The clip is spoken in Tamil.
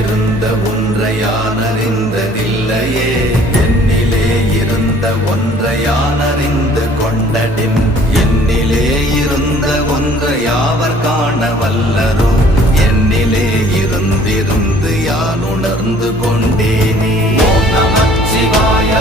இருந்த ஒன்றை யான் அறிந்ததில்லையே, என்னிலே இருந்த ஒன்றை யான் அறிந்து கொண்டடின், என்னிலே இருந்த ஒன்றை யாவர் காண வல்லரோ, என்னிலே இருந்திருந்து யான் உணர்ந்து கொண்டேனே. ஓம் நமச்சிவாய.